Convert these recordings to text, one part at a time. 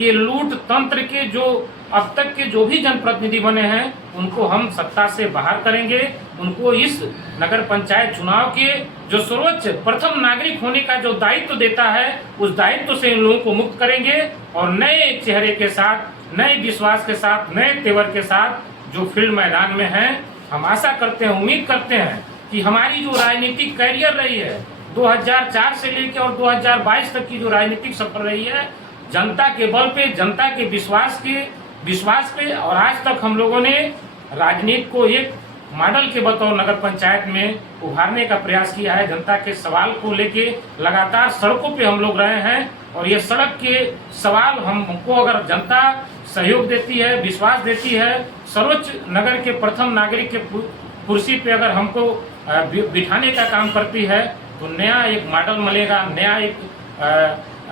ये लूट तंत्र के जो अब तक के जो भी जनप्रतिनिधि बने हैं उनको हम सत्ता से बाहर करेंगे। उनको इस नगर पंचायत चुनाव के जो सर्वोच्च प्रथम नागरिक होने का जो दायित्व देता है उस दायित्व से इन लोगों को मुक्त करेंगे और नए चेहरे के साथ, नए विश्वास के साथ, नए तेवर के साथ जो फील्ड मैदान में हैं, हम आशा करते हैं, उम्मीद करते हैं कि हमारी जो राजनीतिक कैरियर रही है 2004 से लेकर और 2022 तक की जो राजनीतिक सफर रही है, जनता के बल पे, जनता के विश्वास पे और आज तक हम लोगों ने राजनीति को एक मॉडल के बतौर नगर पंचायत में उभारने का प्रयास किया है। जनता के सवाल को लेके लगातार सड़कों पे हम लोग रहे हैं और ये सड़क के सवाल हमको अगर जनता सहयोग देती है, विश्वास देती है, सर्वोच्च नगर के प्रथम नागरिक के कुर्सी पे अगर हमको बिठाने का काम करती है तो नया एक मॉडल मिलेगा, नया एक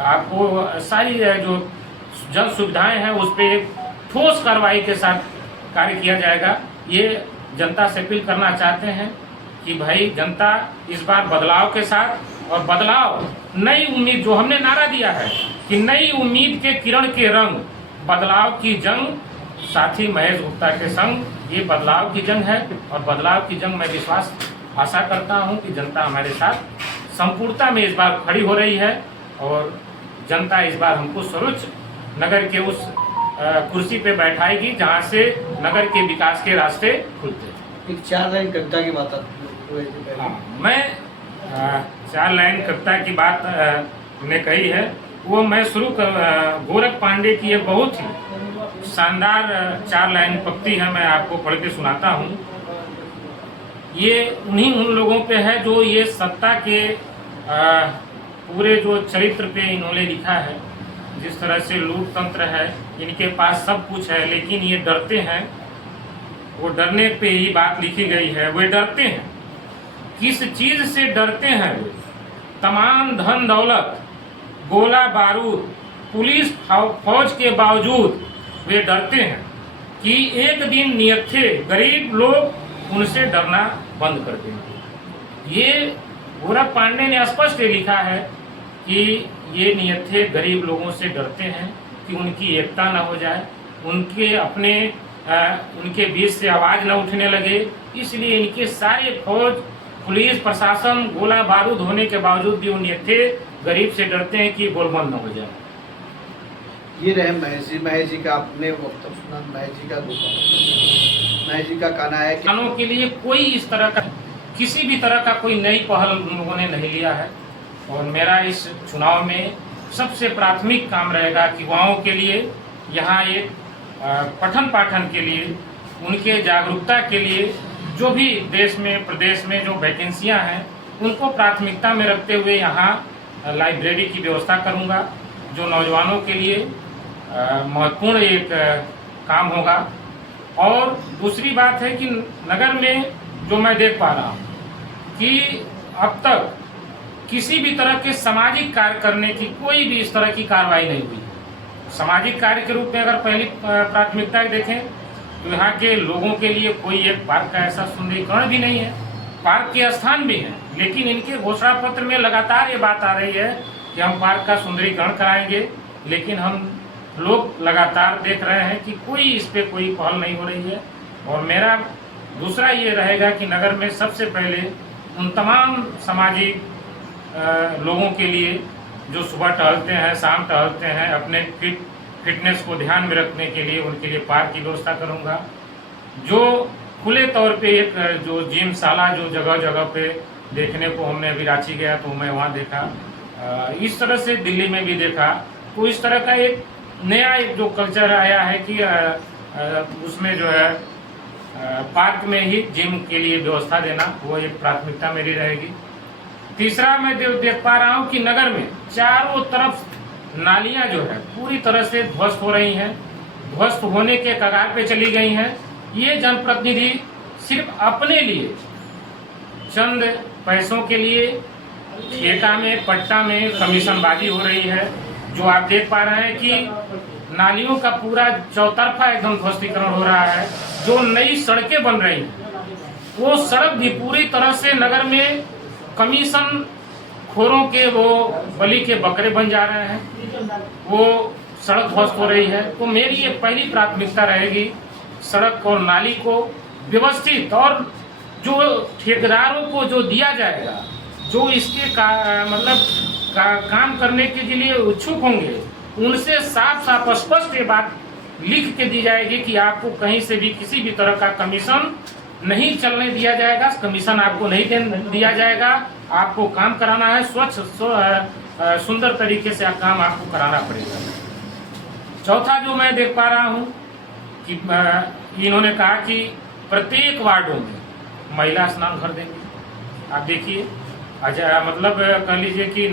आपको सारी जो जन सुविधाएं हैं उस पर एक ठोस कार्रवाई के साथ कार्य किया जाएगा। ये जनता से अपील करना चाहते हैं कि भाई जनता इस बार बदलाव के साथ और बदलाव, नई उम्मीद, जो हमने नारा दिया है कि नई उम्मीद के किरण के रंग, बदलाव की जंग, साथी महेश गुप्ता के संग ये बदलाव की जंग है और बदलाव की जंग में विश्वास आशा करता हूं कि जनता हमारे साथ संपूर्णता में इस बार खड़ी हो रही है और जनता इस बार हमको सर्वोच्च नगर के उस कुर्सी पे बैठाएगी जहां से नगर के विकास के रास्ते खुलते हैं। एक 4 लाइन कविता की बात मैं 4 लाइन कविता की बात ने कही है, वो मैं शुरू कर गोरख पांडे की एक बहुत ही शानदार 4 लाइन पंक्ति है, मैं आपको पढ़ के सुनाता हूँ। ये उन लोगों पे है जो ये सत्ता के पूरे जो चरित्र पे इन्होंने लिखा है। जिस तरह से लूट तंत्र है, इनके पास सब कुछ है लेकिन ये डरते हैं। वो डरने पे ही बात लिखी गई है। वे डरते हैं, किस चीज से डरते हैं वे? तमाम धन दौलत, गोला बारूद, पुलिस फौज के बावजूद वे डरते हैं कि एक दिन नियत्थे गरीब लोग उनसे डरना बंद कर देंगे। ये गोरख पांडे ने स्पष्ट लिखा है कि ये नियत्थे गरीब लोगों से डरते हैं कि उनकी एकता न हो जाए, उनके बीच से आवाज़ न उठने लगे, इसलिए इनके सारे फौज, पुलिस, प्रशासन, गोला बारूद होने के बावजूद भी वो नियत्थे गरीब से डरते हैं कि गोलबंद न हो जाए। ये रहे महेश जी का, आपने वक्तव्य सुना। महेश जी का कहना है कि किसानों के लिए कोई इस तरह का, किसी भी तरह का कोई नई पहल उन लोगों ने नहीं लिया है और मेरा इस चुनाव में सबसे प्राथमिक काम रहेगा कि युवाओं के लिए यहाँ एक पठन पाठन के लिए, उनके जागरूकता के लिए जो भी देश में, प्रदेश में जो वैकेंसियाँ हैं उनको प्राथमिकता में रखते हुए यहाँ लाइब्रेरी की व्यवस्था करूँगा, जो नौजवानों के लिए महत्वपूर्ण एक काम होगा। और दूसरी बात है कि नगर में जो मैं देख पा रहा हूँ कि अब तक किसी भी तरह के सामाजिक कार्य करने की कोई भी इस तरह की कार्रवाई नहीं हुई। सामाजिक कार्य के रूप में अगर पहली प्राथमिकता देखें तो यहाँ के लोगों के लिए कोई एक पार्क का ऐसा सुंदरीकरण भी नहीं है। पार्क के स्थान भी हैं, लेकिन इनके घोषणा पत्र में लगातार ये बात आ रही है कि हम पार्क का सुंदरीकरण कराएंगे, लेकिन हम लोग लगातार देख रहे हैं कि कोई इस पर कोई पहल नहीं हो रही है। और मेरा दूसरा ये रहेगा कि नगर में सबसे पहले उन तमाम सामाजिक लोगों के लिए जो सुबह टहलते हैं, शाम टहलते हैं, अपने फिटनेस को ध्यान में रखने के लिए उनके लिए पार्क की व्यवस्था करूंगा। जो खुले तौर पे एक जो जिम शाला जो जगह जगह पे देखने को हमने अभी रांची गया तो मैं वहाँ देखा, इस तरह से दिल्ली में भी देखा, तो इस तरह का एक नया एक जो कल्चर आया है कि उसमें जो है पार्क में ही जिम के लिए व्यवस्था देना, वो एक प्राथमिकता मेरी रहेगी। तीसरा मैं देख पा रहा हूँ कि नगर में चारों तरफ नालियाँ जो है पूरी तरह से ध्वस्त हो रही हैं, ध्वस्त होने के कगार पे चली गई हैं। ये जनप्रतिनिधि सिर्फ अपने लिए, चंद पैसों के लिए ठेका में, पट्टा में कमीशनबाजी हो रही है। जो आप देख पा रहे हैं कि नालियों का पूरा चौतरफा एकदम ध्वस्तीकरण हो रहा है। जो नई सड़कें बन रही हैं वो सड़क भी पूरी तरह से नगर में कमीशन खोरों के वो बलि के बकरे बन जा रहे हैं। वो सड़क ध्वस्त हो रही है, तो मेरी ये पहली प्राथमिकता रहेगी सड़क और नाली को व्यवस्थित, और जो ठेकेदारों को जो दिया जाएगा, जो इसके काम करने के लिए इच्छुक होंगे, उनसे साफ साफ स्पष्ट ये बात लिख के दी जाएगी कि आपको कहीं से भी किसी भी तरह का कमीशन नहीं चलने दिया जाएगा, कमीशन आपको नहीं दिया जाएगा। आपको काम कराना है स्वच्छ सुंदर तरीके से काम आपको कराना पड़ेगा। चौथा जो मैं देख पा रहा हूँ कि इन्होंने कहा कि प्रत्येक वार्डों में महिला स्नान घर देंगे। आप देखिए, अच्छा मतलब कह लीजिए कि